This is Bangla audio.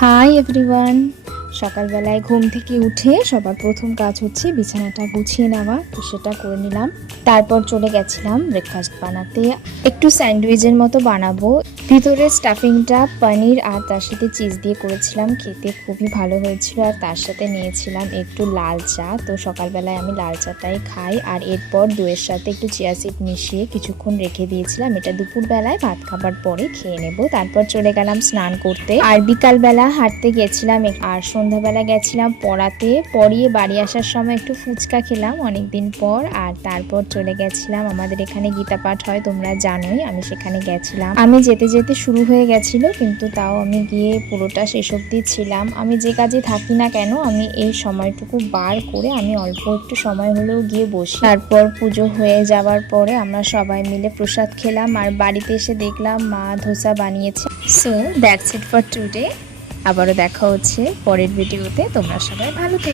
Hi everyone. সকালবেলায় ঘুম থেকে উঠে সবার প্রথম কাজ হচ্ছে বিছানাটা গুছিয়ে নেওয়া, তো সেটা করে নিলাম। তারপর চলে গেছিলাম ব্রেকফাস্ট বানাতে। একটু স্যান্ডউইচের মতো বানাবো। ভিতরে স্টাফিংটা পনির আর তার সাথে চিজ দিয়ে করেছিলাম, খেতে খুবই ভালো হয়েছিল। আর তার সাথে নিয়েছিলাম একটু লাল চা। তো সকালবেলায় আমি লাল চাটাই খাই। আর এরপর দইয়ের সাথে একটু চিয়া সিড মিশিয়ে কিছুক্ষণ রেখে দিয়েছিলাম। এটা দুপুরবেলায় ভাত খাবার পরে খেয়ে নেব। তারপর চলে গেলাম স্নান করতে। আর বিকালবেলা হাঁটতে গেছিলাম, আর সন্ধ্যাবেলা গেছিলাম পড়াতে। পড়িয়ে বাড়ি আসার সময় একটু ফুচকা খেলাম অনেকদিন পর। আর তারপর চলে গেছিলাম, আমাদের এখানে গীতা পাঠ হয়, তোমরা জানোই, আমি সেখানে গেছিলাম। আমি যেতে যেতে শুরু হয়ে গেছিল, কিন্তু তাও আমি গিয়ে পুরোটা শেষ অবধি ছিলাম। আমি যে কাজে থাকি না কেন, আমি এই সময়টুকু বার করে আমি অল্প একটু সময় হলেও গিয়ে বসি। তারপর পুজো হয়ে যাওয়ার পরে আমরা সবাই মিলে প্রসাদ খেলাম। আর বাড়িতে এসে দেখলাম মা ধোসা বানিয়েছে। So that's it for today. আবারও দেখা হচ্ছে পরের ভিডিওতে। তোমরা সবাই ভালো থেকো।